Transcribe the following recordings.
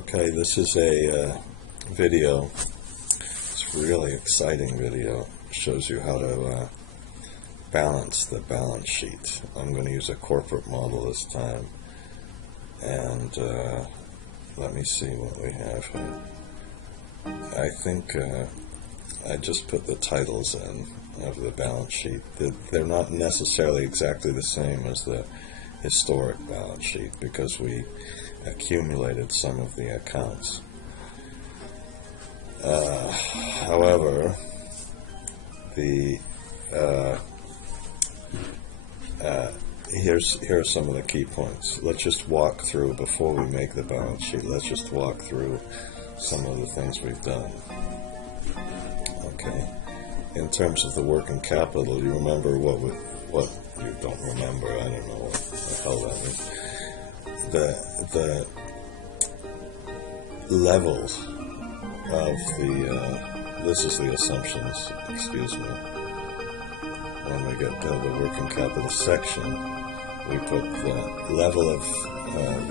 Okay, this is a video. It's a really exciting video. It shows you how to balance the balance sheet. I'm going to use a corporate model this time. And let me see what we have here. I think I just put the titles in of the balance sheet. They're not necessarily exactly the same as the historic balance sheet because we accumulated some of the accounts. However, here are some of the key points. Let's just walk through, before we make the balance sheet, let's just walk through some of the things we've done. Okay. In terms of the working capital, you remember what you don't remember, I don't know what the hell that is. The levels of the, this is the assumptions, excuse me. When we get to the working capital section, we put the level of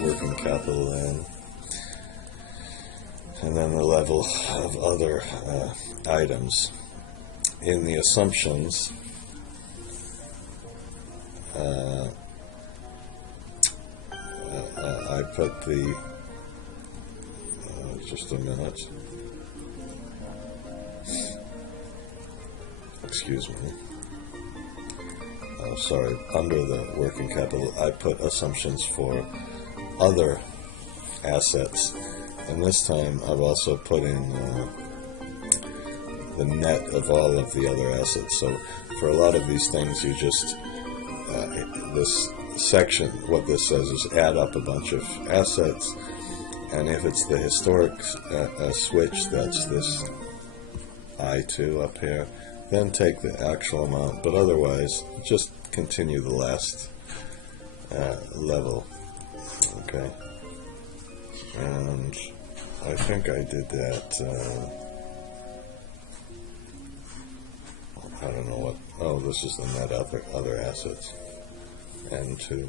working capital in, and then the level of other items. In the assumptions, I put the, just a minute, excuse me, oh sorry, under the working capital I put assumptions for other assets, and this time I've also put in the net of all of the other assets. So for a lot of these things you just, this section, what this says is add up a bunch of assets, and if it's the historic switch, that's this I2 up here, then take the actual amount, but otherwise just continue the last level. Okay, and I think I did that, I don't know what, oh, this is the net other assets, N2.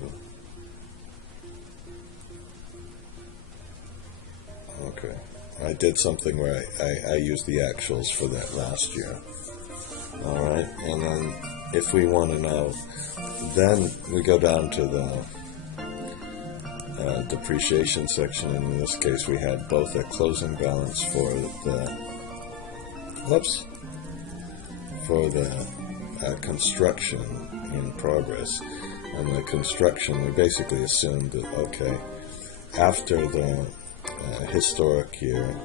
Okay, I did something where I used the actuals for that last year. Alright, and then if we want to know, then we go down to the depreciation section, and in this case we had both a closing balance for the, for the construction in progress. And the construction, we basically assumed that, okay, after the historic year,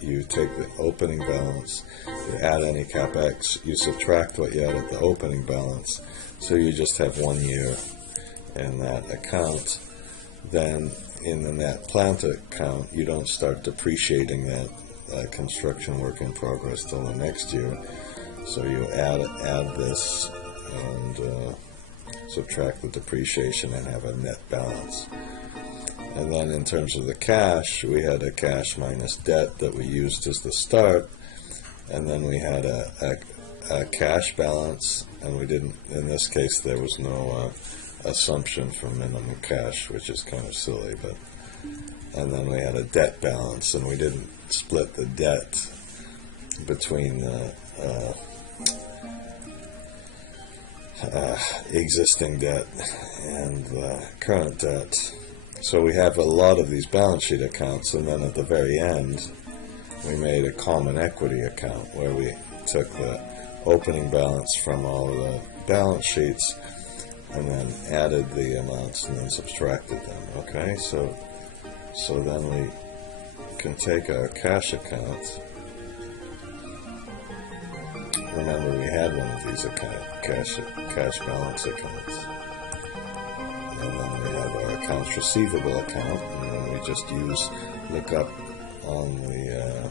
you take the opening balance, you add any capex, you subtract what you had at the opening balance, so you just have 1 year in that account. Then in the net plant account, you don't start depreciating that construction work in progress till the next year. So you add this and subtract the depreciation and have a net balance. And then in terms of the cash, we had a cash minus debt that we used as the start, and then we had a cash balance, and we didn't, in this case there was no assumption for minimum cash, which is kind of silly, but, and then we had a debt balance, and we didn't split the debt between the existing debt and current debt. So we have a lot of these balance sheet accounts, and then at the very end we made a common equity account where we took the opening balance from all of the balance sheets and then added the amounts and then subtracted them. Okay, so then we can take our cash account. Remember, we had one of these cash balance accounts, and then we have our accounts receivable account, and then we just look up on the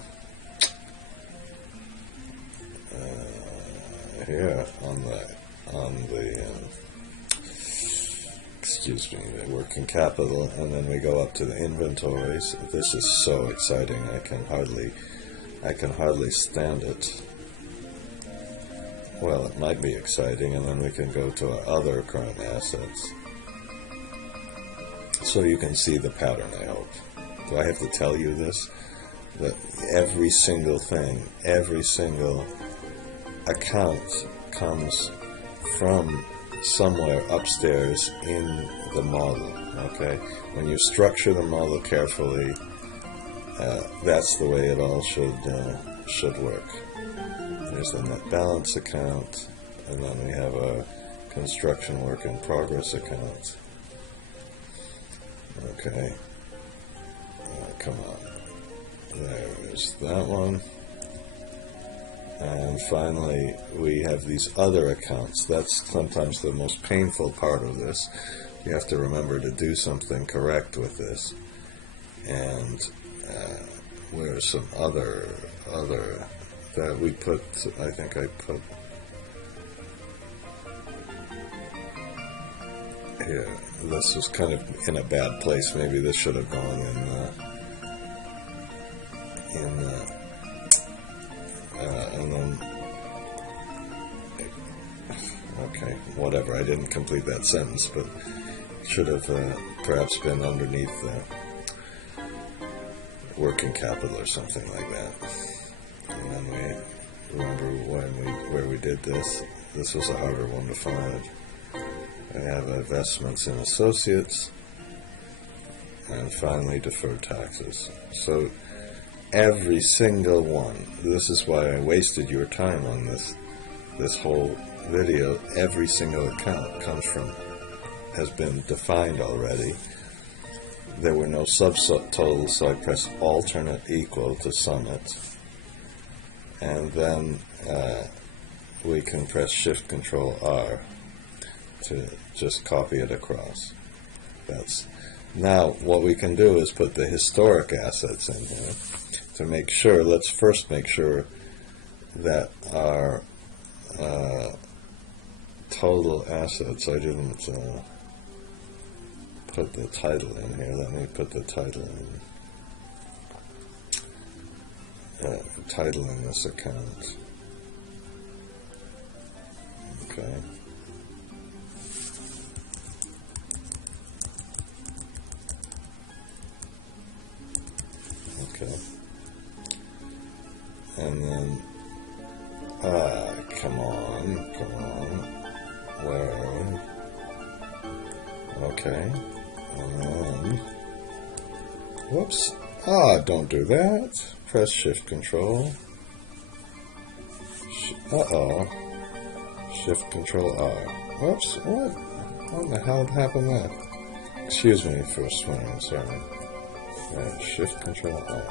here on the excuse me, the working capital, and then we go up to the inventories. This is so exciting, I can hardly stand it. Well, it might be exciting, and then we can go to our other current assets. So you can see the pattern, I hope. Do I have to tell you this? That every single thing, every single account comes from somewhere upstairs in the model, okay? When you structure the model carefully, that's the way it all should work. There's the net balance account, and then we have a construction work in progress account. Okay. Come on. There's that one. And finally, we have these other accounts. That's sometimes the most painful part of this. You have to remember to do something correct with this. And where's some other that we put, I think I put here. This is kind of in a bad place. Maybe this should have gone and then, okay, whatever. I didn't complete that sentence, but it should have perhaps been underneath working capital or something like that. And then we remember where we did this. This was a harder one to find. We have investments in associates, and finally deferred taxes. So every single one. This is why I wasted your time on this whole video. Every single account has been defined already. There were no subtotals, so I press alternate equal to sum it. And then we can press Shift Control R to just copy it across. Now what we can do is put the historic assets in here to make sure. Let's first make sure that our total assets, I didn't put the title in here. Let me put the title in this account. Okay. Okay. And then, come on. Where? Okay. And then, whoops. Don't do that. Press Shift Control. Shift Control R. Whoops. What the hell happened there? Excuse me for swearing, sorry. Right, Shift Control R.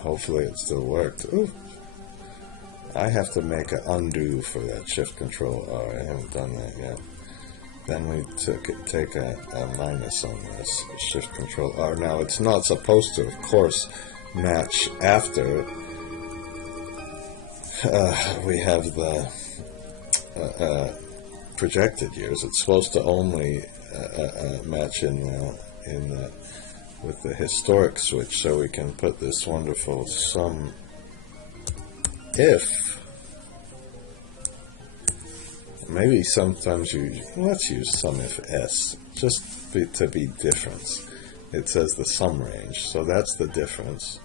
Hopefully it still worked. Ooh. I have to make an undo for that Shift Control R. I haven't done that yet. Then we take a minus on this, Shift Control R. Now it's not supposed to, of course, match after we have the projected years. It's supposed to only match with the historic switch, so we can put this wonderful sum if. Maybe sometimes let's use sum if s, just to be difference. It says the sum range, so that's the difference.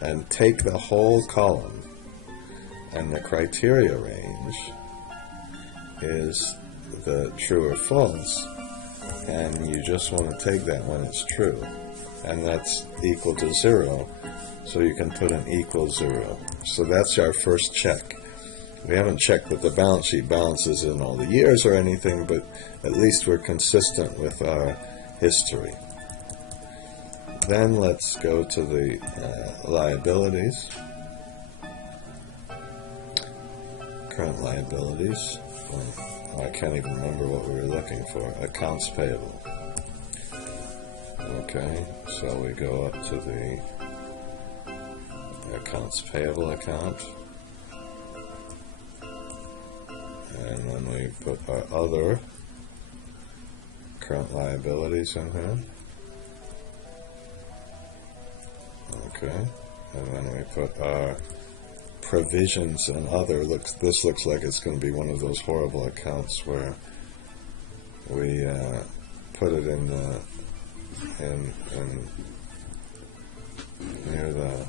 And take the whole column, and the criteria range is the true or false, and you just want to take that when it's true. And that's equal to 0, so you can put an equal 0. So that's our first check. We haven't checked that the balance sheet balances in all the years or anything, but at least we're consistent with our history. Then let's go to the liabilities. Current liabilities. I can't even remember what we were looking for. Accounts payable. Okay, so we go up to the accounts payable account. And then we put our other current liabilities in here. Okay, and then we put our provisions and other. This looks like it's going to be one of those horrible accounts where we put it in near the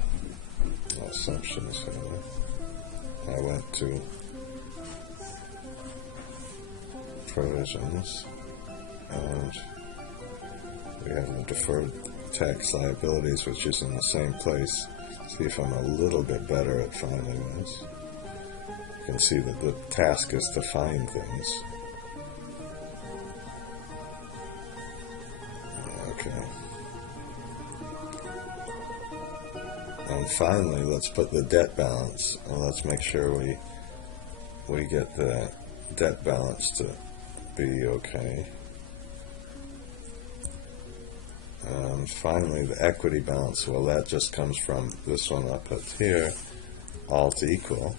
assumptions here, I went to provisions, and we have the deferred tax liabilities, which is in the same place. See if I'm a little bit better at finding this. You can see that the task is to find things. Okay. And finally, let's put the debt balance, and let's make sure we get the debt balance to be okay. And finally, the equity balance, well, that just comes from this one up here, alt equal.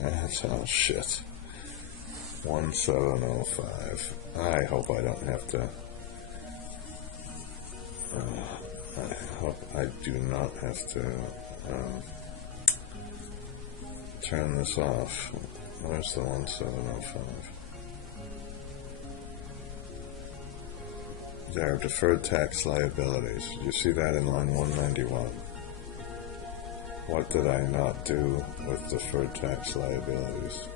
And, oh shit, 1705. I hope I don't have to, I hope I do not have to turn this off. Where's the 1705? There are deferred tax liabilities. You see that in line 191. What did I not do with deferred tax liabilities?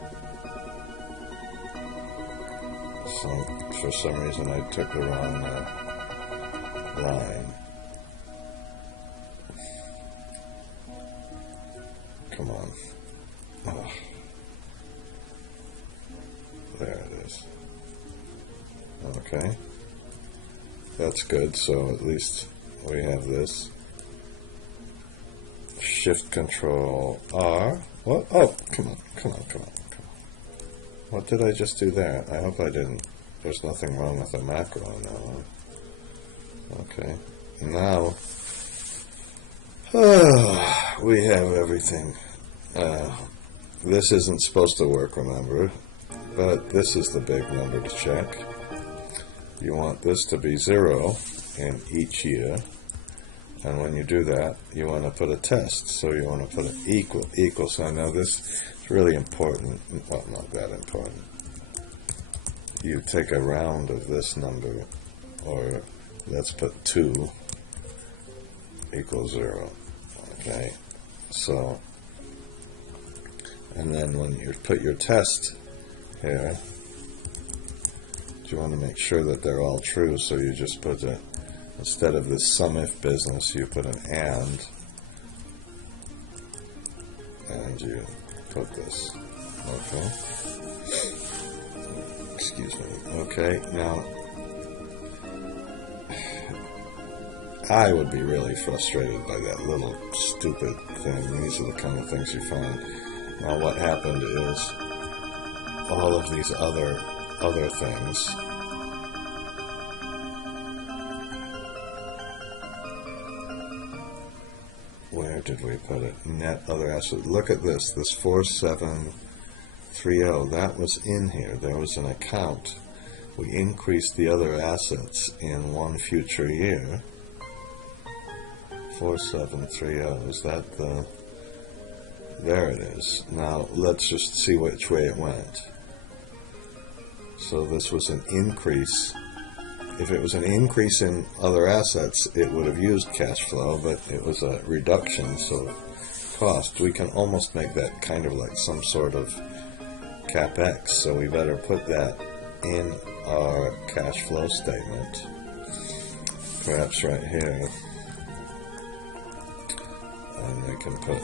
For some reason I took the wrong line. Come on. Oh. There it is. Okay. That's good, so at least we have this. Shift Control R. What? Oh, come on. What did I just do there? I hope I didn't. There's nothing wrong with the macro now. Okay. Now, we have everything. This isn't supposed to work, remember, but this is the big number to check. You want this to be 0 in each year, and when you do that, you want to put a test. So you want to put an equal sign. Now this is really important. Well, not that important. You take a round of this number, or let's put 2 equals 0. Okay, so, and then when you put your test here, you want to make sure that they're all true, so you just put a, instead of this sum if business, you put an and you put this. Okay. Excuse me. Okay, now, I would be really frustrated by that little stupid thing. These are the kind of things you find. Now what happened is, all of these other things, where did we put it? Net other assets. Look at this 4730, that was in here. There was an account. We increased the other assets in one future year. 4730, is that the, there it is. Now let's just see which way it went. So this was an increase. If it was an increase in other assets, it would have used cash flow, but it was a reduction, so cost. We can almost make that kind of like some sort of CapEx, so we better put that in our cash flow statement. Perhaps right here. And we can put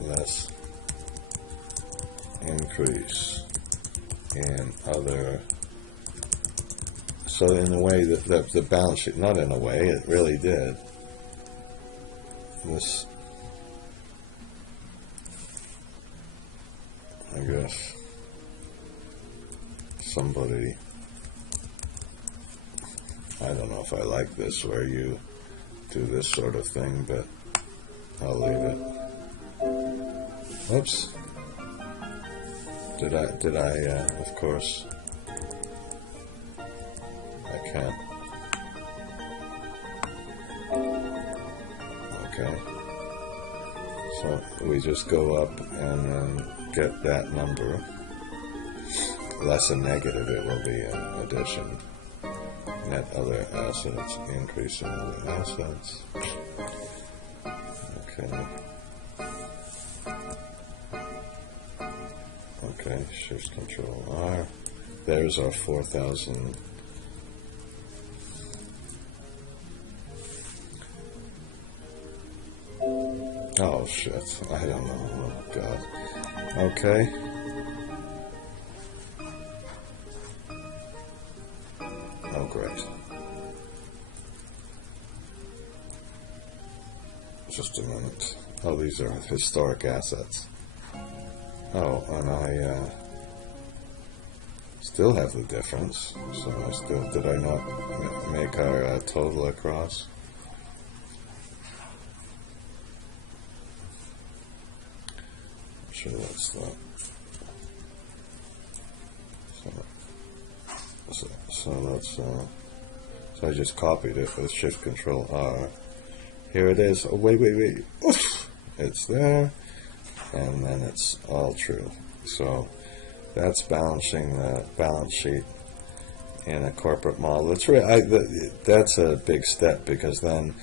less increase in other, so in a way that the balance sheet, not in a way, it really did. This, I guess, somebody, I don't know if I like this where you do this sort of thing, but I'll leave it. Oops. Did I, of course, I can't. Okay. So we just go up and then get that number. Less a negative, it will be an addition. net other assets, increase in other assets. Okay. Okay, Shift Control R. There's our 4,000. Oh shit, I don't know. Oh god. Okay. Oh great. Just a minute. Oh, these are historic assets. Oh, and I still have the difference. So I still, did I not make our total across? I'm sure that's that. So let's, so I just copied it with Shift Control R. Here it is. Oh, wait. Oof! It's there. And then it's all true. So that's balancing the balance sheet in a corporate model. It's really, that's a big step, because then